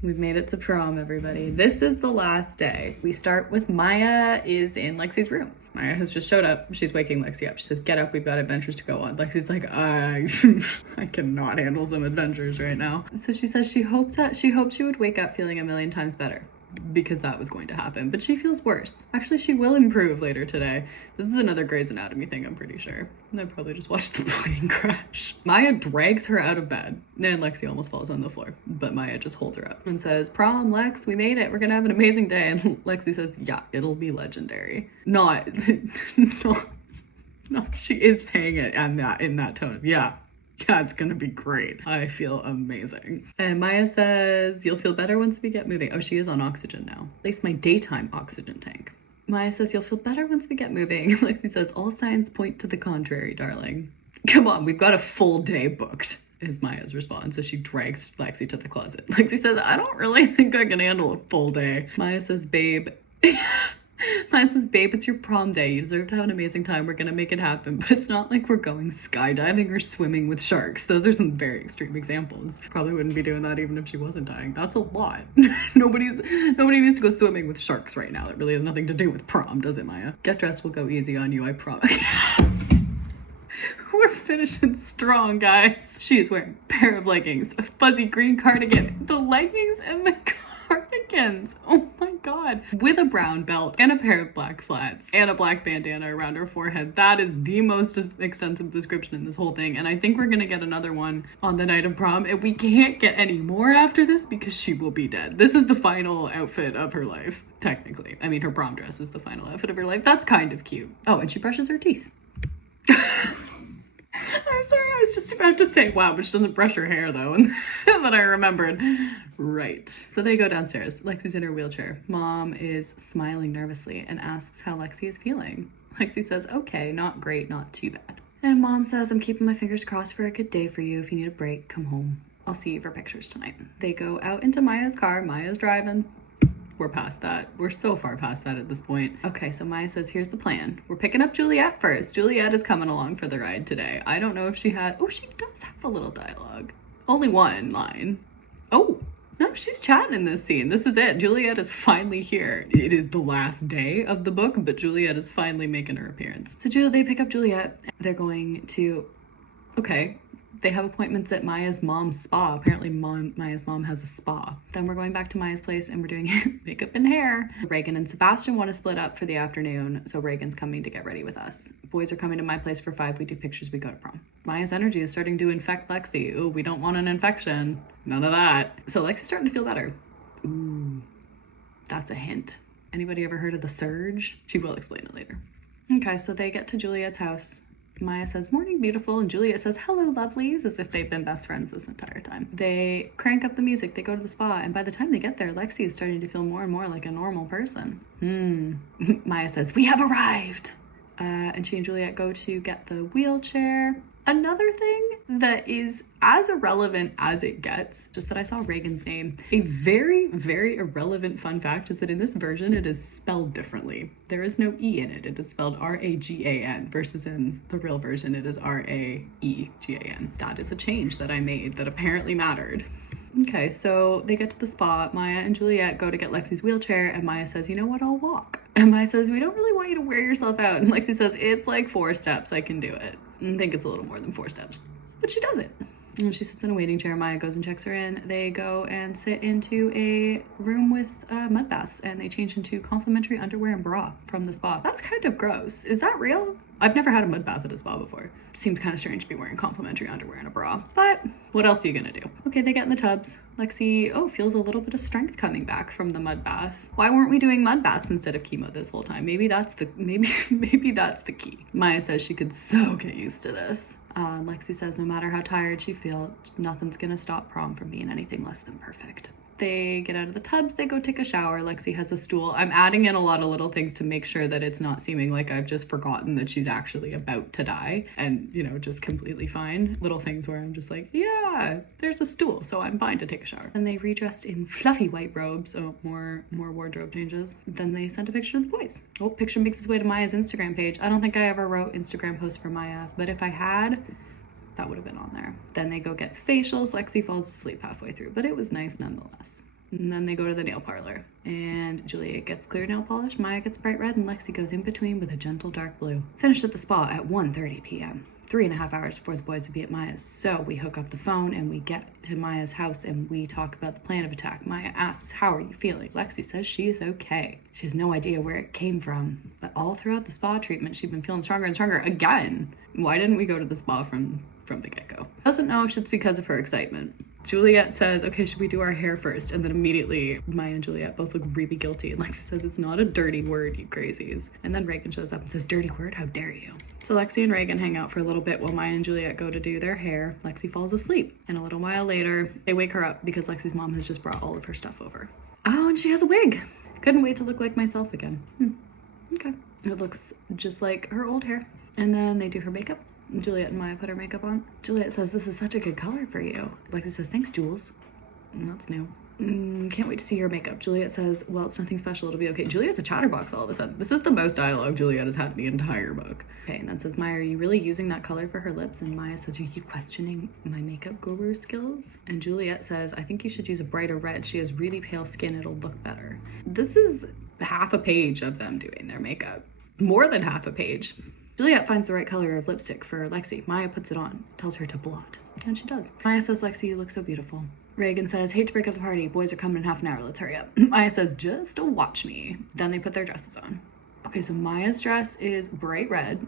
We've made it to prom, everybody. This is the last day. We start with Maya is in Lexi's room. Maya has just showed up. She's waking Lexi up. She says, get up, we've got adventures to go on. Lexi's like, I cannot handle some adventures right now. So she says she hoped she would wake up feeling a million times better, because that was going to happen, but she feels worse. Actually, she will improve later today. This is another Grey's Anatomy thing, I'm pretty sure. And I probably just watched the plane crash. Maya drags her out of bed, and Lexi almost falls on the floor, but Maya just holds her up and says, prom, Lex, we made it. We're gonna have an amazing day. And Lexi says, yeah, it'll be legendary. No, she is saying it in that tone of, yeah, it's gonna be great. I feel amazing. And Maya says, you'll feel better once we get moving. Oh, she is on oxygen now. At least my daytime oxygen tank. Maya says, you'll feel better once we get moving. Lexi says, all signs point to the contrary, darling. Come on, we've got a full day booked, is Maya's response as she drags Lexi to the closet. Lexi says, I don't really think I can handle a full day. Maya says, babe, it's your prom day. You deserve to have an amazing time. We're gonna make it happen, but it's not like we're going skydiving or swimming with sharks. Those are some very extreme examples. Probably wouldn't be doing that even if she wasn't dying. That's a lot. Nobody needs to go swimming with sharks right now. That really has nothing to do with prom, does it, Maya? Get dressed, we'll go easy on you, I promise. We're finishing strong, guys. She is wearing a pair of leggings, a fuzzy green cardigan, the leggings and the cardigans. Oh my god. With a brown belt and a pair of black flats and a black bandana around her forehead. That is the most extensive description in this whole thing. And I think we're gonna get another one on the night of prom. And we can't get any more after this because she will be dead. This is the final outfit of her life, technically. I mean, her prom dress is the final outfit of her life. That's kind of cute. Oh, and she brushes her teeth. I'm sorry, I was just about to say, wow, but she doesn't brush her hair though, and then I remembered. Right. So they go downstairs. Lexi's in her wheelchair. Mom is smiling nervously and asks how Lexi is feeling. Lexi says, okay, not great, not too bad. And Mom says, I'm keeping my fingers crossed for a good day for you. If you need a break, come home. I'll see you for pictures tonight. They go out into Maya's car. Maya's driving. We're past that. We're so far past that at this point. Okay, so Maya says, here's the plan. We're picking up Juliet first. Juliet is coming along for the ride today. I don't know if she had, oh, she does have a little dialogue. Only one line. Oh, no, she's chatting in this scene. This is it. Juliet is finally here. It is the last day of the book, but Juliet is finally making her appearance. So they pick up Juliet. They're going to, okay, they have appointments at Maya's mom's spa. Apparently Maya's mom has a spa. Then we're going back to Maya's place and we're doing makeup and hair. Reagan and Sebastian want to split up for the afternoon, so Reagan's coming to get ready with us. Boys are coming to my place for 5. We do pictures, we go to prom. Maya's energy is starting to infect Lexi. Ooh, we don't want an infection. None of that. So Lexi's starting to feel better. Ooh, that's a hint. Anybody ever heard of the surge? She will explain it later. Okay, so they get to Juliet's house. Maya says, morning, beautiful, and Juliet says, hello, lovelies, as if they've been best friends this entire time. They crank up the music, they go to the spa, and by the time they get there, Lexi is starting to feel more and more like a normal person. Maya says, we have arrived! And she and Juliet go to get the wheelchair. Another thing that is as irrelevant as it gets, just that I saw Reagan's name. A very, very irrelevant fun fact is that in this version, it is spelled differently. There is no E in it. It is spelled R-A-G-A-N versus in the real version, it is R-A-E-G-A-N. That is a change that I made that apparently mattered. Okay, so they get to the spa. Maya and Juliet go to get Lexi's wheelchair, and Maya says, you know what, I'll walk. And Maya says, we don't really want you to wear yourself out. And Lexi says, it's like 4 steps, I can do it. I think it's a little more than 4 steps, but she does it. And she sits in a waiting chair. Maya goes and checks her in. They go and sit into a room with mud baths, and they change into complimentary underwear and bra from the spa. That's kind of gross. Is that real? I've never had a mud bath at a spa before. Seems kind of strange to be wearing complimentary underwear and a bra, but what else are you gonna do? Okay, they get in the tubs. Lexi, feels a little bit of strength coming back from the mud bath. Why weren't we doing mud baths instead of chemo this whole time? Maybe that's the key. Maya says she could so get used to this. Lexi says no matter how tired she feels, nothing's gonna stop prom from being anything less than perfect. They get out of the tubs, they go take a shower. Lexi has a stool. I'm adding in a lot of little things to make sure that it's not seeming like I've just forgotten that she's actually about to die and, just completely fine. Little things where I'm just like, yeah, there's a stool, so I'm fine to take a shower. And they redressed in fluffy white robes, so more wardrobe changes. Then they sent a picture to the boys. Oh, picture makes its way to Maya's Instagram page. I don't think I ever wrote Instagram posts for Maya, but if I had, that would have been on there. Then they go get facials. Lexi falls asleep halfway through, but it was nice nonetheless. And then they go to the nail parlor, and Juliet gets clear nail polish, Maya gets bright red, and Lexi goes in between with a gentle dark blue. Finished at the spa at 1:30 p.m. 3.5 hours before the boys would be at Maya's. So we hook up the phone and we get to Maya's house and we talk about the plan of attack. Maya asks, how are you feeling? Lexi says she is okay. She has no idea where it came from, but all throughout the spa treatment, she'd been feeling stronger and stronger again. Why didn't we go to the spa from the get-go? Doesn't know if it's because of her excitement. Juliet says, okay, should we do our hair first? And then immediately Maya and Juliet both look really guilty. And Lexi says, it's not a dirty word, you crazies. And then Reagan shows up and says, dirty word? How dare you? So Lexi and Reagan hang out for a little bit while Maya and Juliet go to do their hair. Lexi falls asleep. And a little while later, they wake her up because Lexi's mom has just brought all of her stuff over. Oh, and she has a wig. Couldn't wait to look like myself again. Okay. It looks just like her old hair. And then they do her makeup. Juliet and Maya put her makeup on. Juliet says, this is such a good color for you. Lexi says, thanks, Jules. That's new. Can't wait to see your makeup. Juliet says, well, it's nothing special. It'll be okay. Juliet's a chatterbox all of a sudden. This is the most dialogue Juliet has had in the entire book. Okay, and then says, Maya, are you really using that color for her lips? And Maya says, are you questioning my makeup guru skills? And Juliet says, I think you should use a brighter red. She has really pale skin. It'll look better. This is half a page of them doing their makeup. More than half a page. Juliet finds the right color of lipstick for Lexi. Maya puts it on, tells her to blot, and she does. Maya says, Lexi, you look so beautiful. Reagan says, hate to break up the party. Boys are coming in half an hour. Let's hurry up. Maya says, just watch me. Then they put their dresses on. Okay, so Maya's dress is bright red,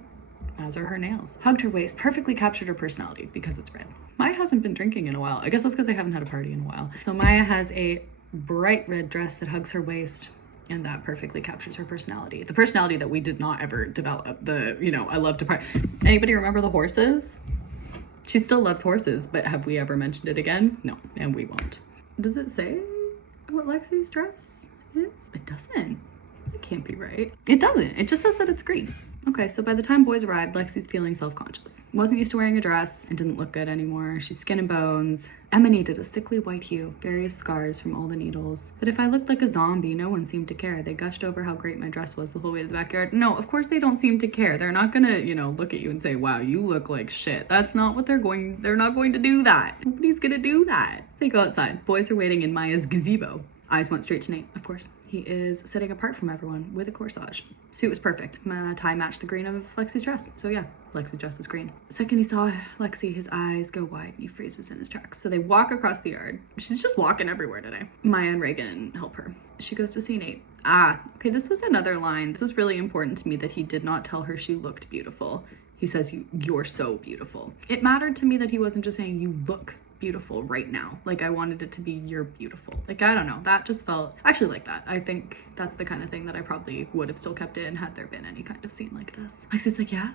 as are her nails. Hugged her waist, perfectly captured her personality because it's red. Maya hasn't been drinking in a while. I guess that's because they haven't had a party in a while. So Maya has a bright red dress that hugs her waist, and that perfectly captures her personality. The personality that we did not ever develop. I love to party. Anybody remember the horses? She still loves horses, but have we ever mentioned it again? No, and we won't. Does it say what Lexi's dress is? It doesn't. It can't be right. It doesn't. It just says that it's green. Okay, so by the time boys arrived, Lexi's feeling self-conscious. Wasn't used to wearing a dress and didn't look good anymore. She's skin and bones, emanated a sickly white hue, various scars from all the needles. But if I looked like a zombie, no one seemed to care. They gushed over how great my dress was the whole way to the backyard. No, of course they don't seem to care. They're not gonna, look at you and say, wow, you look like shit. That's not what they're not going to do that. Nobody's gonna do that. They go outside. Boys are waiting in Maya's gazebo. Eyes went straight to Nate, of course. He is sitting apart from everyone with a corsage. Suit was perfect. My tie matched the green of Lexi's dress. So yeah, Lexi's dress is green. The second he saw Lexi, his eyes go wide and he freezes in his tracks. So they walk across the yard. She's just walking everywhere today. Maya and Reagan help her. She goes to see Nate. Okay, this was another line. This was really important to me that he did not tell her she looked beautiful. He says, you're so beautiful. It mattered to me that he wasn't just saying you look beautiful right now. Like, I wanted it to be you're beautiful. Like, I don't know, that just felt actually like that. I think that's the kind of thing that I probably would have still kept in had there been any kind of scene like this. Lexi's like, yeah.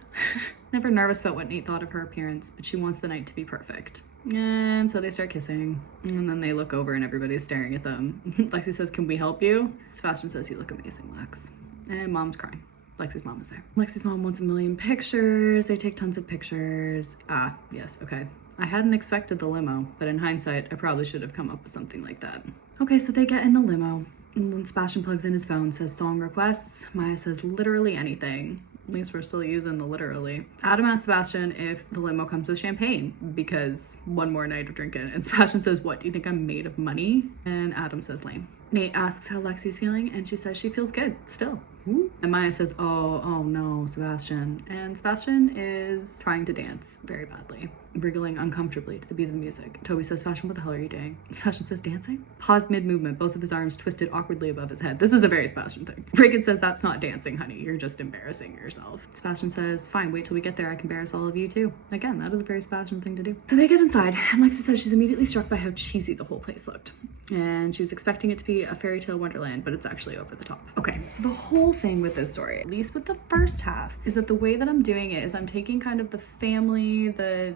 Never nervous about what Nate thought of her appearance, but she wants the night to be perfect. And so they start kissing, and then they look over and everybody's staring at them. Lexi says, can we help you? Sebastian says, you look amazing, Lex. And mom's crying. Lexi's mom is there. Lexi's mom wants a million pictures. They take tons of pictures. Yes, okay. I hadn't expected the limo, but in hindsight, I probably should have come up with something like that. Okay, so they get in the limo, and then Sebastian plugs in his phone, says song requests. Maya says literally anything. At least we're still using the literally. Adam asks Sebastian if the limo comes with champagne, because one more night of drinking. And Sebastian says, what, do you think I'm made of money? And Adam says lame. Nate asks how Lexi's feeling, and she says she feels good, still. And Maya says, oh no, Sebastian. And Sebastian is trying to dance very badly, wriggling uncomfortably to the beat of the music. Toby says, Sebastian, what the hell are you doing? Sebastian says, dancing? Pause mid-movement, both of his arms twisted awkwardly above his head. This is a very Sebastian thing. Reagan says, that's not dancing, honey. You're just embarrassing yourself. Sebastian says, fine, wait till we get there. I can embarrass all of you too. Again, that is a very Sebastian thing to do. So they get inside, and Lexi says she's immediately struck by how cheesy the whole place looked. And she was expecting it to be a fairy tale wonderland, but it's actually over the top. Okay, so the whole thing with this story, at least with the first half, is that the way that I'm doing it is I'm taking kind of the family, the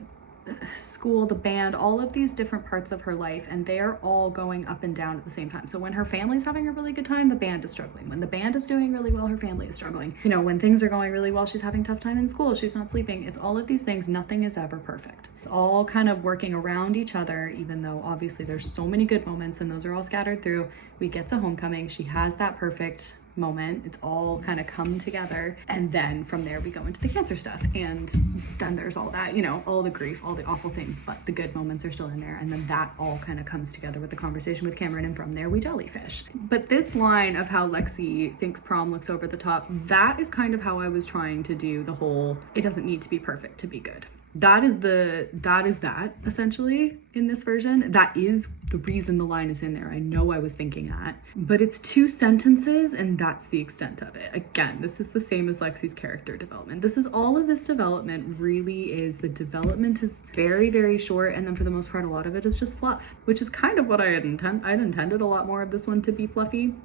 school, the band, all of these different parts of her life, and they're all going up and down at the same time. So when her family's having a really good time, the band is struggling. When the band is doing really well, her family is struggling. You know, when things are going really well, she's having a tough time in school, she's not sleeping. It's all of these things. Nothing is ever perfect. It's all kind of working around each other, even though obviously there's so many good moments and those are all scattered through. We get to homecoming. She has that perfect moment. It's all kind of come together. And then from there we go into the Cancer stuff. And then there's all that, you know, all the grief, all the awful things, but the good moments are still in there. And then that all kind of comes together with the conversation with Cameron, and from there we jellyfish. But this line of how Lexi thinks Prom looks over the top, that is kind of how I was trying to do the whole, it doesn't need to be perfect to be good. That is that essentially in this version. That is the reason the line is in there. I know I was thinking that, but it's 2 sentences and that's the extent of it. Again, this is the same as Lexi's character development. This is all of this development really is, the development is very, very short, and then for the most part, a lot of it is just fluff, which is kind of what I had intended a lot more of this one to be fluffy.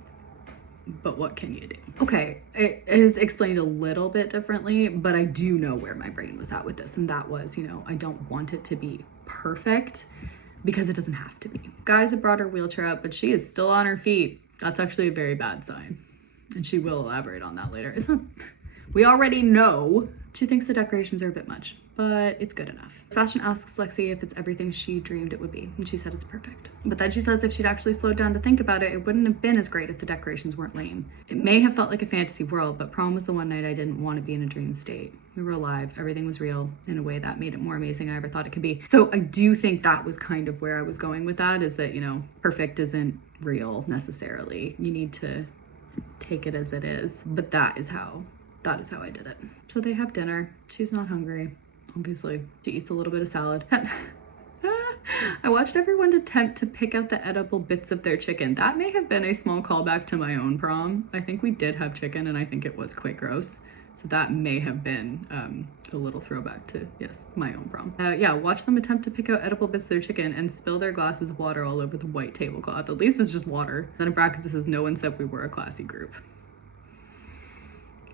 But what can you do? Okay, it is explained a little bit differently, but I do know where my brain was at with this, and that was, you know, I don't want it to be perfect because it doesn't have to be. Guys have brought her wheelchair up, but she is still on her feet. That's actually a very bad sign, and she will elaborate on that later. It's not, we already know she thinks the decorations are a bit much, but it's good enough. Sebastian asks Lexi if it's everything she dreamed it would be, and she said it's perfect. But then she says if she'd actually slowed down to think about it, it wouldn't have been as great if the decorations weren't lame. It may have felt like a fantasy world, but prom was the one night I didn't want to be in a dream state. We were alive, everything was real in a way that made it more amazing than I ever thought it could be. So I do think that was kind of where I was going with that, is that, you know, perfect isn't real necessarily. You need to take it as it is, but that is how I did it. So they have dinner. She's not hungry. Obviously, she eats a little bit of salad. I watched everyone attempt to pick out the edible bits of their chicken. That may have been a small callback to my own prom. I think we did have chicken, and I think it was quite gross. So that may have been a little throwback to, yes, my own prom. Yeah, watch them attempt to pick out edible bits of their chicken and spill their glasses of water all over the white tablecloth. At least it's just water. Then in brackets it says, no one said we were a classy group.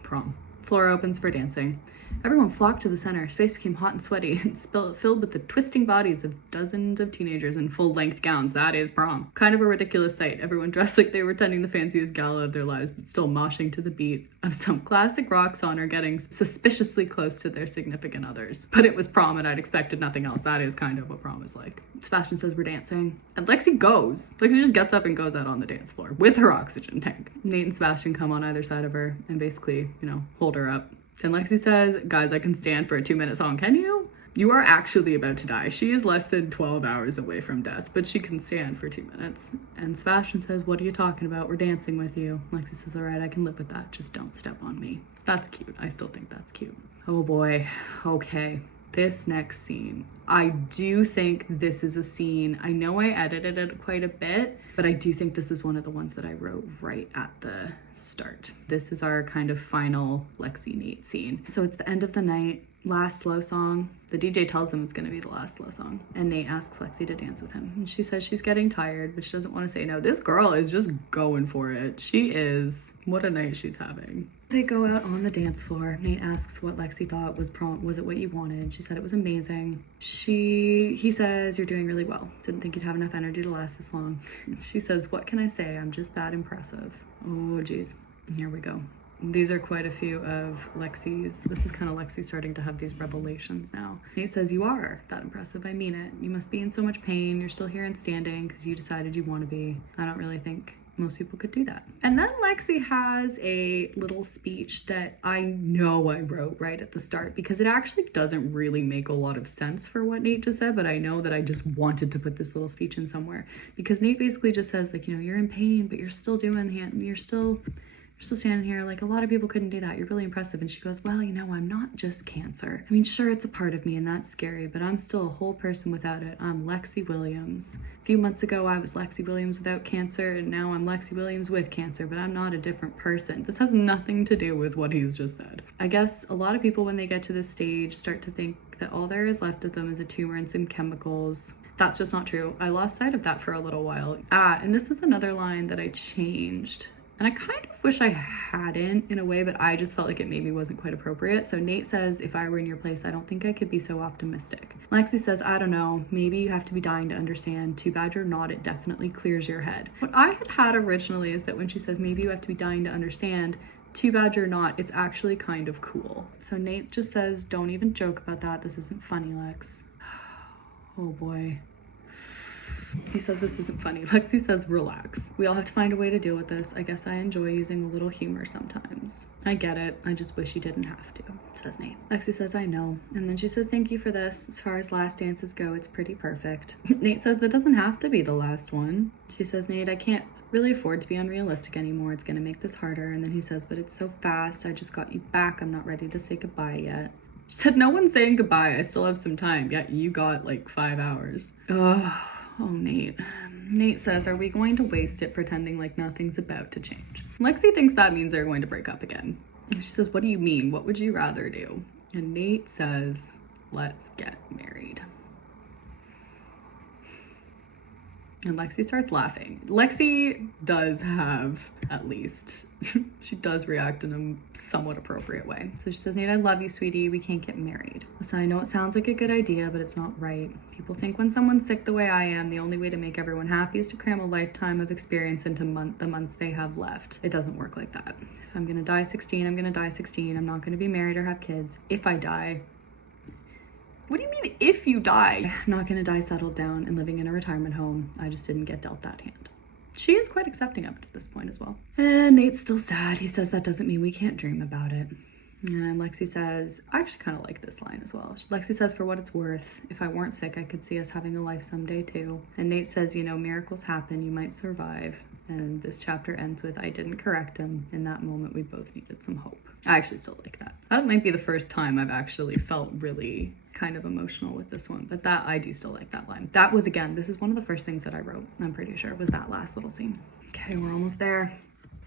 Prom. Floor opens for dancing. Everyone flocked to the center. Space became hot and sweaty and filled with the twisting bodies of dozens of teenagers in full-length gowns. That is prom. Kind of a ridiculous sight. Everyone dressed like they were attending the fanciest gala of their lives, but still moshing to the beat of some classic rock song or getting suspiciously close to their significant others. But it was prom, and I'd expected nothing else. That is kind of what prom is like. Sebastian says we're dancing, and Lexi goes. Lexi just gets up and goes out on the dance floor with her oxygen tank. Nate and Sebastian come on either side of her and basically, you know, hold her up. And Lexi says, guys, I can stand for a 2-minute song. Can you? You are actually about to die. She is less than 12 hours away from death, but she can stand for 2 minutes. And Sebastian says, what are you talking about? We're dancing with you. Lexi says, all right, I can live with that. Just don't step on me. That's cute. I still think that's cute. Oh boy. Okay. This next scene. I do think this is a scene, I know I edited it quite a bit, but I do think this is one of the ones that I wrote right at the start. This is our kind of final Lexi Nate scene. So it's the end of the night, last slow song. The DJ tells him it's gonna be the last slow song, and Nate asks Lexi to dance with him. And she says she's getting tired, but she doesn't want to say no. This girl is just going for it. She is, what a night she's having. They go out on the dance floor. Nate asks what Lexi thought was prom. Was it what you wanted? She said it was amazing. He says, you're doing really well. Didn't think you'd have enough energy to last this long. She says, what can I say? I'm just that impressive. Oh, geez. Here we go. These are quite a few of Lexi's. This is kind of Lexi starting to have these revelations now. Nate says, you are that impressive. I mean it. You must be in so much pain. You're still here and standing because you decided you want to be. I don't really think most people could do that. And then Lexi has a little speech that I know I wrote right at the start because it actually doesn't really make a lot of sense for what Nate just said, but I know that I just wanted to put this little speech in somewhere because Nate basically just says, like, you know, you're in pain, but you're still doing the, you're still standing here. Like, a lot of people couldn't do that. You're really impressive. And she goes, well, you know, I'm not just cancer. I mean, sure, it's a part of me and that's scary, but I'm still a whole person without it. I'm Lexi Williams. A few months ago, I was Lexi Williams without cancer, and now I'm Lexi Williams with cancer, but I'm not a different person. This has nothing to do with what he's just said. I guess a lot of people, when they get to this stage, start to think that all there is left of them is a tumor and some chemicals. That's just not true. I lost sight of that for a little while. And this was another line that I changed. And I kind of wish I hadn't in a way, but I just felt like it maybe wasn't quite appropriate. So Nate says, if I were in your place, I don't think I could be so optimistic. Lexi says, I don't know, maybe you have to be dying to understand. Too bad you're not, it definitely clears your head. What I had originally is that when she says, maybe you have to be dying to understand, too bad you're not, it's actually kind of cool. So Nate just says, don't even joke about that. This isn't funny, Lex. Oh boy. He says this isn't funny. Lexi says, relax. We all have to find a way to deal with this. I guess I enjoy using a little humor sometimes. I get it. I just wish you didn't have to, says Nate. Lexi says, I know. And then she says, thank you for this. As far as last dances go, it's pretty perfect. Nate says, that doesn't have to be the last one. She says, Nate, I can't really afford to be unrealistic anymore. It's gonna make this harder. And then he says, but it's so fast. I just got you back. I'm not ready to say goodbye yet. She said, no one's saying goodbye. I still have some time. Yet you got like 5 hours. Ugh. Oh, Nate. Nate says, are we going to waste it pretending like nothing's about to change? Lexi thinks that means they're going to break up again. She says, what do you mean? What would you rather do? And Nate says, let's get married. And Lexi starts laughing. Lexi does have, at least, she does react in a somewhat appropriate way. So she says, Nate, I love you, sweetie. We can't get married. Listen, I know it sounds like a good idea, but it's not right. People think when someone's sick the way I am, the only way to make everyone happy is to cram a lifetime of experience into the months they have left. It doesn't work like that. If I'm gonna die 16, I'm gonna die 16. I'm not gonna be married or have kids. If I die, what do you mean if you die? I'm not gonna die settled down and living in a retirement home. I just didn't get dealt that hand. She is quite accepting up to this point as well. And Nate's still sad. He says that doesn't mean we can't dream about it. And Lexi says, I actually kind of like this line as well. Lexi says, for what it's worth, if I weren't sick, I could see us having a life someday too. And Nate says, you know, miracles happen, you might survive. And this chapter ends with, I didn't correct him. In that moment, we both needed some hope. I actually still like that. That might be the first time I've actually felt really kind of emotional with this one, but that I do still like that line. That was, again, this is one of the first things that I wrote, I'm pretty sure, was that last little scene. Okay, we're almost there.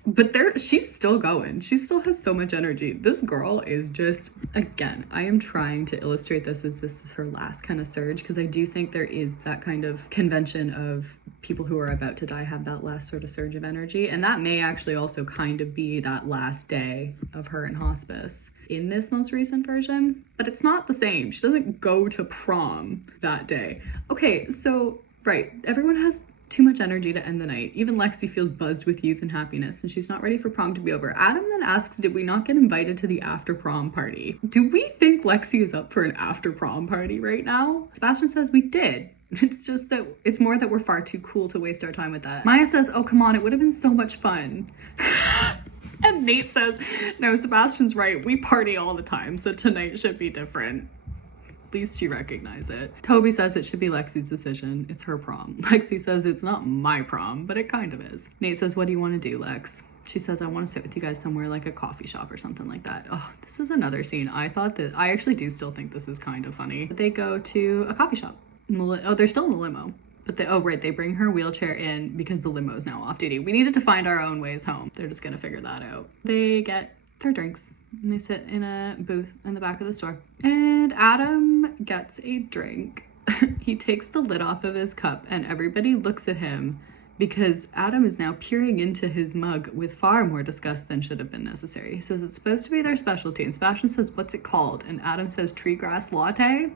But she's still going. She still has so much energy. This girl is just, again, I am trying to illustrate this as this is her last kind of surge, because I do think there is that kind of convention of people who are about to die have that last sort of surge of energy. And that may actually also kind of be that last day of her in hospice in this most recent version, but it's not the same. She doesn't go to prom that day. Okay, so, right, everyone has too much energy to end the night. Even Lexi feels buzzed with youth and happiness, and she's not ready for prom to be over. Adam then asks, did we not get invited to the after prom party? Do we think Lexi is up for an after prom party right now? Sebastian says we did. It's just that it's more that we're far too cool to waste our time with that. Maya says, oh, come on, it would have been so much fun. And Nate says, no, Sebastian's right. We party all the time, so tonight should be different. At least you recognize it. Toby says it should be Lexi's decision. It's her prom. Lexi says it's not my prom, but it kind of is. Nate says, what do you want to do, Lex? She says, I want to sit with you guys somewhere like a coffee shop or something like that. Oh, this is another scene. I actually do still think this is kind of funny. They go to a coffee shop. Oh, they're still in the limo. But they bring her wheelchair in because the limo is now off duty. We needed to find our own ways home. They're just gonna figure that out. They get their drinks and they sit in a booth in the back of the store. And Adam gets a drink. He takes the lid off of his cup and everybody looks at him because Adam is now peering into his mug with far more disgust than should have been necessary. He says it's supposed to be their specialty and Sebastian says, what's it called? And Adam says, tree grass latte.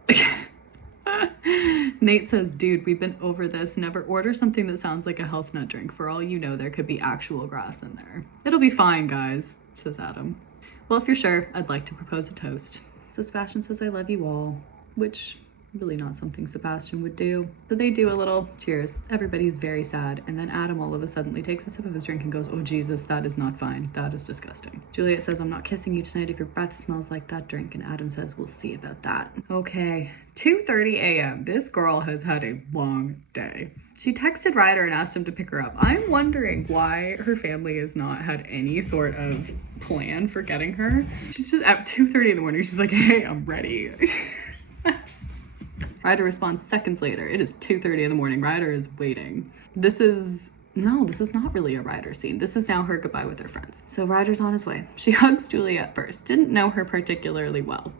Nate says, dude, we've been over this. Never order something that sounds like a health nut drink. For all you know, there could be actual grass in there. It'll be fine, guys, says Adam. Well, if you're sure, I'd like to propose a toast. So Sebastian says, I love you all, which really not something Sebastian would do. So they do a little cheers. Everybody's very sad. And then Adam all of a sudden takes a sip of his drink and goes, oh Jesus, that is not fine. That is disgusting. Juliet says, I'm not kissing you tonight if your breath smells like that drink. And Adam says, we'll see about that. Okay, 2:30 a.m. This girl has had a long day. She texted Ryder and asked him to pick her up. I'm wondering why her family has not had any sort of plan for getting her. She's just at 2:30 in the morning. She's like, hey, I'm ready. Ryder responds seconds later. It is 2:30 in the morning. Ryder is waiting. This is not really a Ryder scene. This is now her goodbye with her friends. So Ryder's on his way. She hugs Juliet first. Didn't know her particularly well.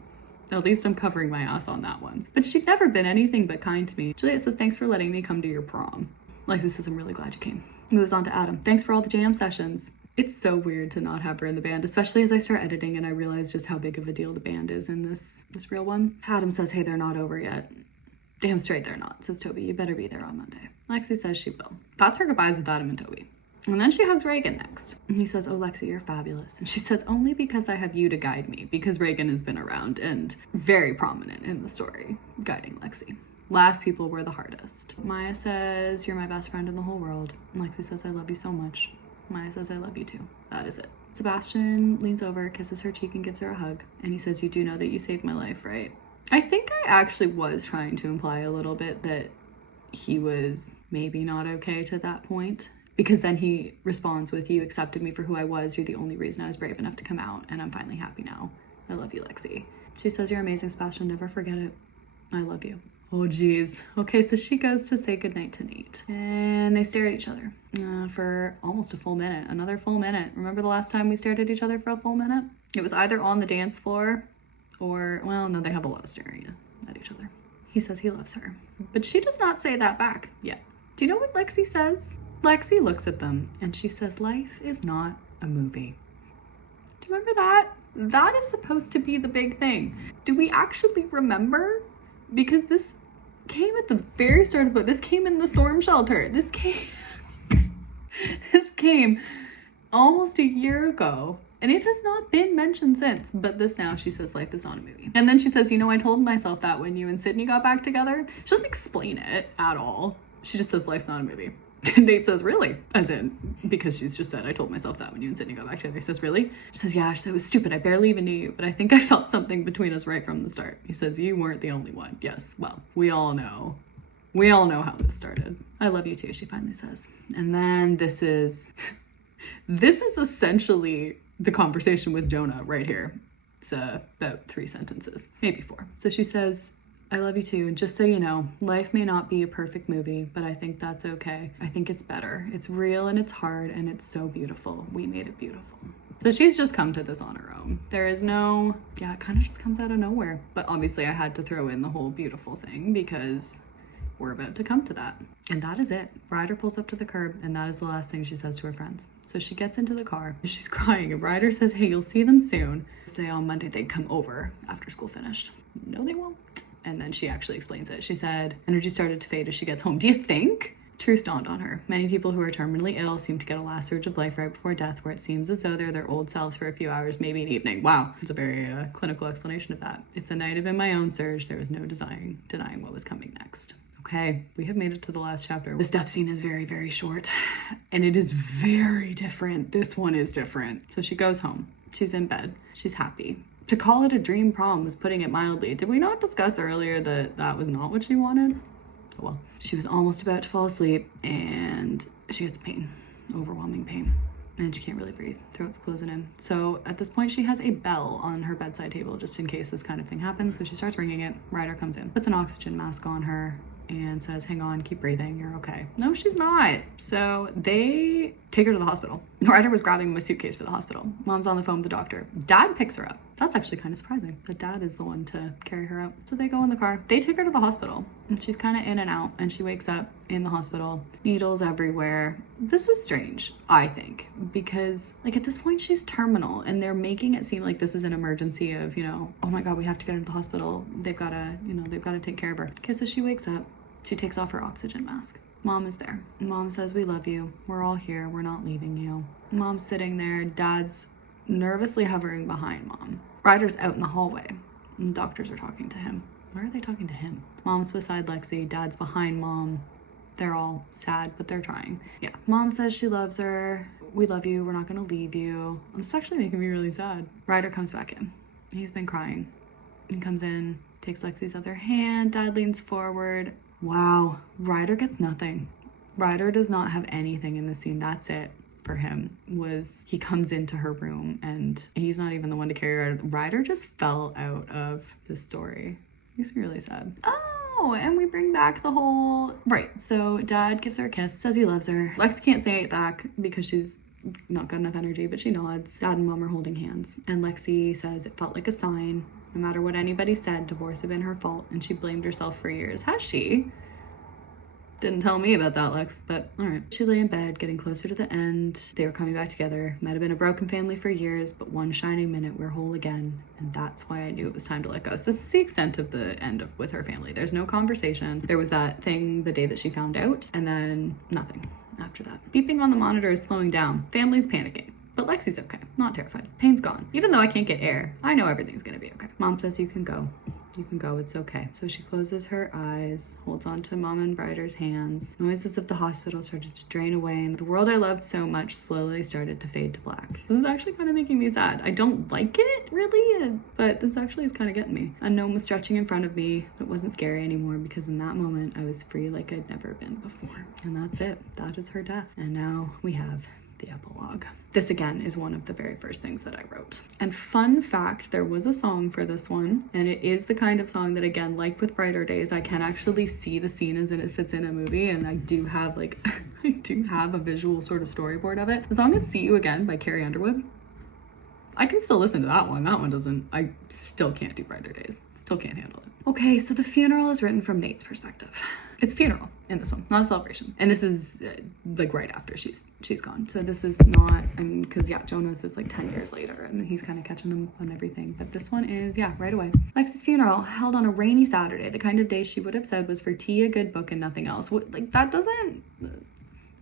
At least I'm covering my ass on that one. But she'd never been anything but kind to me. Juliet says, thanks for letting me come to your prom. Lexi says, I'm really glad you came. Moves on to Adam. Thanks for all the jam sessions. It's so weird to not have her in the band, especially as I start editing and I realize just how big of a deal the band is in this real one. Adam says, hey, they're not over yet. Damn straight they're not, says Toby. You better be there on Monday. Lexi says she will. That's her goodbyes with Adam and Toby. And then she hugs Reagan next. And he says, oh, Lexi, you're fabulous. And she says, only because I have you to guide me, because Reagan has been around and very prominent in the story, guiding Lexi. Last people were the hardest. Maya says, you're my best friend in the whole world. And Lexi says, I love you so much. Maya says, I love you too. That is it. Sebastian leans over, kisses her cheek, and gives her a hug. And he says, you do know that you saved my life, right? I think I actually was trying to imply a little bit that he was maybe not okay to that point. Because then he responds with, you accepted me for who I was. You're the only reason I was brave enough to come out. And I'm finally happy now. I love you, Lexi. She says, you're amazing, Sebastian. Never forget it. I love you. Oh, geez. Okay, so she goes to say goodnight to Nate. And they stare at each other for almost a full minute. Another full minute. Remember the last time we stared at each other for a full minute? It was either on the dance floor or, well, no, they have a lot of staring at each other. He says he loves her. But she does not say that back yet. Do you know what Lexi says? Lexi looks at them and she says, life is not a movie. Do you remember that? That is supposed to be the big thing. Do we actually remember? Because this came at the very start of it. This came in the storm shelter. This came almost a year ago. And it has not been mentioned since. But this now, she says, life is not a movie. And then she says, you know, I told myself that when you and Sydney got back together. She doesn't explain it at all. She just says, life's not a movie. And Nate says, really? As in, because she's just said, I told myself that when you and Sydney got back together. He says, really? She says, yeah. She said, it was stupid. I barely even knew you, but I think I felt something between us right from the start. He says, you weren't the only one. Yes, well, we all know. We all know how this started. I love you too, she finally says. And then this is essentially the conversation with Jonah right here. It's about 3 sentences, maybe 4. So she says, I love you too, and just so you know, life may not be a perfect movie, but I think that's okay. I think it's better. It's real and it's hard and it's so beautiful. We made it beautiful. So she's just come to this on her own. There is no, yeah, it kind of just comes out of nowhere. But obviously I had to throw in the whole beautiful thing because we're about to come to that. And that is it. Ryder pulls up to the curb and that is the last thing she says to her friends. So she gets into the car. She's crying and Ryder says, hey, you'll see them soon. Say on Monday they'd come over after school finished. No, they won't. And then she actually explains it. She said, energy started to fade as she gets home. Do you think? Truth dawned on her. Many people who are terminally ill seem to get a last surge of life right before death, where it seems as though they're their old selves for a few hours, maybe an evening. Wow. It's a very clinical explanation of that. If the night had been my own surge, there was no denying what was coming next. Okay, we have made it to the last chapter. This death scene is very, very short. And it is very different. This one is different. So she goes home. She's in bed. She's happy. To call it a dream prom was putting it mildly. Did we not discuss earlier that that was not what she wanted? Oh well. She was almost about to fall asleep and she gets pain, overwhelming pain. And she can't really breathe, throat's closing in. So at this point she has a bell on her bedside table just in case this kind of thing happens. So she starts ringing it. Ryder comes in, puts an oxygen mask on her and says, hang on, keep breathing, you're okay. No, she's not. So they take her to the hospital. Ryder was grabbing my suitcase for the hospital. Mom's on the phone with the doctor. Dad picks her up. That's actually kind of surprising that Dad is the one to carry her out. So they go in the car. They take her to the hospital and she's kind of in and out and she wakes up in the hospital. Needles everywhere. This is strange, I think, because like at this point she's terminal and they're making it seem like this is an emergency of, you know, oh my God, we have to get her to the hospital. They've got to take care of her. Okay, so she wakes up. She takes off her oxygen mask. Mom is there. Mom says, we love you. We're all here. We're not leaving you. Mom's sitting there. Dad's nervously hovering behind Mom. Ryder's out in the hallway. And doctors are talking to him. Why are they talking to him? Mom's beside Lexi. Dad's behind Mom. They're all sad, but they're trying. Yeah. Mom says she loves her. We love you. We're not going to leave you. It's actually making me really sad. Ryder comes back in. He's been crying. He comes in, takes Lexi's other hand. Dad leans forward. Wow, Ryder gets nothing. Ryder does not have anything in the scene. That's it for him. Was he comes into her room and he's not even the one to carry her out. Ryder just fell out of the story. Makes me really sad. Oh, and we bring back the whole, right. So Dad gives her a kiss, says he loves her. Lex can't say it back because she's not got enough energy, but she nods. Dad and Mom are holding hands. And Lexi says it felt like a sign. No matter what anybody said, divorce had been her fault, and she blamed herself for years. Has she? Didn't tell me about that, Lex, but all right. She lay in bed, getting closer to the end. They were coming back together. Might have been a broken family for years, but one shining minute, we're whole again. And that's why I knew it was time to let go. So this is the extent of the end of with her family. There's no conversation. There was that thing the day that she found out, and then nothing after that. Beeping on the monitor is slowing down. Family's panicking. But Lexi's okay, not terrified. Pain's gone. Even though I can't get air, I know everything's gonna be okay. Mom says you can go. You can go, it's okay. So she closes her eyes, holds on to Mom and Brider's hands. Noises of the hospital started to drain away, and the world I loved so much slowly started to fade to black. This is actually kind of making me sad. I don't like it, really, but this actually is kind of getting me. Unknown was stretching in front of me. It wasn't scary anymore because in that moment, I was free like I'd never been before. And that's it. That is her death. And now we have the epilogue. This again is one of the very first things that I wrote. And fun fact, there was a song for this one, and it is the kind of song that, again, like with Brighter Days, I can actually see the scene as if it's in a movie, and I do have like I do have a visual sort of storyboard of it. The song is See You Again by Carrie Underwood. I can still listen to that one. That one doesn't, I still can't do Brighter Days. Still can't handle it. Okay, so the funeral is written from Nate's perspective. It's funeral in this one, not a celebration. And this is like right after she's gone. So this is not, I mean, because yeah, Jonah's is like 10 years later and he's kind of catching them on everything. But this one is, yeah, right away. Lexi's funeral held on a rainy Saturday, the kind of day she would have said was for tea, a good book, and nothing else. Like that doesn't,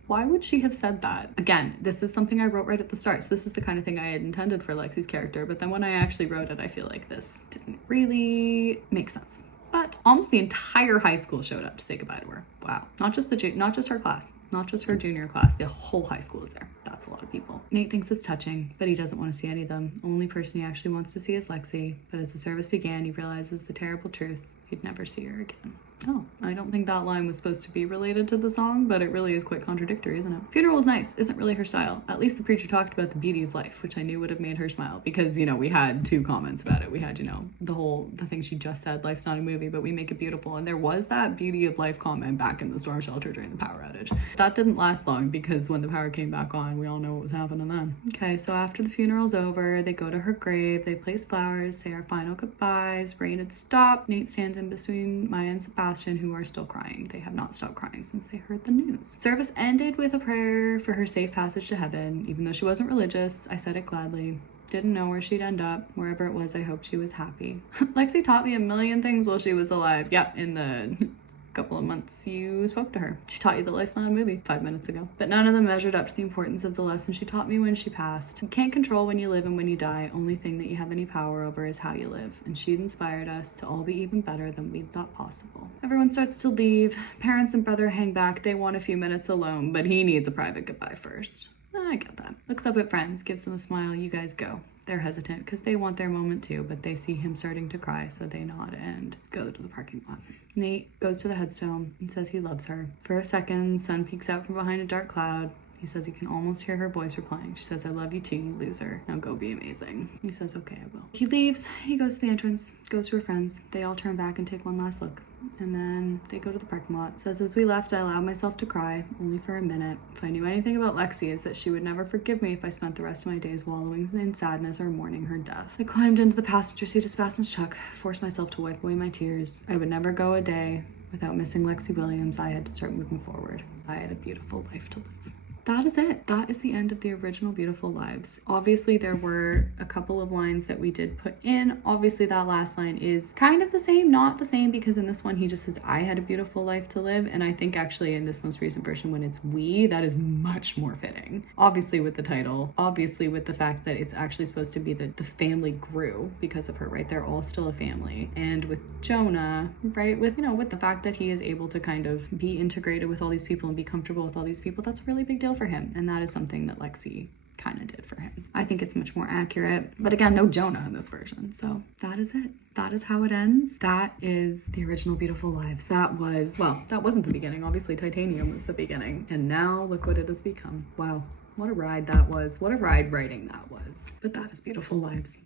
why would she have said that? Again, this is something I wrote right at the start. So this is the kind of thing I had intended for Lexi's character. But then when I actually wrote it, I feel like this didn't really make sense. But almost the entire high school showed up to say goodbye to her. Wow. Not just her class, not just her junior class, the whole high school is there. That's a lot of people. Nate thinks it's touching, but he doesn't want to see any of them. Only person he actually wants to see is Lexi. But as the service began, he realizes the terrible truth. He'd never see her again. Oh, I don't think that line was supposed to be related to the song, but it really is quite contradictory, isn't it? Funeral was nice, isn't really her style. At least the preacher talked about the beauty of life, which I knew would have made her smile because, you know, we had 2 comments about it. We had, you know, the thing she just said, life's not a movie, but we make it beautiful. And there was that beauty of life comment back in the storm shelter during the power outage. That didn't last long because when the power came back on, we all know what was happening then. Okay, so after the funeral's over, they go to her grave, they place flowers, say our final goodbyes, rain had stopped. Nate stands in between Maya and Sebastian, who are still crying. They have not stopped crying since they heard the news. Service ended with a prayer for her safe passage to heaven. Even though she wasn't religious, I said it gladly. Didn't know where she'd end up. Wherever it was, I hoped she was happy. Lexi taught me a million things while she was alive. Yep, in the couple of months you spoke to her. She taught you that life's not a movie 5 minutes ago. But none of them measured up to the importance of the lesson she taught me when she passed. You can't control when you live and when you die. Only thing that you have any power over is how you live. And she'd inspired us to all be even better than we thought possible. Everyone starts to leave. Parents and brother hang back. They want a few minutes alone, but he needs a private goodbye first. I get that. Looks up at friends, gives them a smile. You guys go. They're hesitant because they want their moment too, but they see him starting to cry, so they nod and go to the parking lot. Nate goes to the headstone and says he loves her. For a second, sun peeks out from behind a dark cloud. He says he can almost hear her voice replying. She says, I love you too, you loser. Now go be amazing. He says, okay, I will. He leaves. He goes to the entrance, goes to her friends. They all turn back and take one last look. And then they go to the parking lot. Says, as we left, I allowed myself to cry, only for a minute. If I knew anything about Lexi, it's that she would never forgive me if I spent the rest of my days wallowing in sadness or mourning her death. I climbed into the passenger seat of Sebastian's truck, forced myself to wipe away my tears. I would never go a day without missing Lexi Williams. I had to start moving forward. I had a beautiful life to live. That is it. That is the end of the original Beautiful Lives. Obviously, there were a couple of lines that we did put in. Obviously, that last line is kind of the same, not the same, because in this one, he just says, I had a beautiful life to live. And I think actually in this most recent version, when it's we, that is much more fitting. Obviously with the title, obviously with the fact that it's actually supposed to be that the family grew because of her, right? They're all still a family. And with Jonah, right, with, you know, with the fact that he is able to kind of be integrated with all these people and be comfortable with all these people, that's a really big deal for him, and that is something that Lexi kind of did for him. I think it's much more accurate, but again, no Jonah in this version. So that is it. That is how it ends. That is the original Beautiful Lives. That was, well, that wasn't the beginning. Obviously Titanium was the beginning, and now look what it has become. Wow, what a ride that was. What a ride writing that was. But that is Beautiful Lives.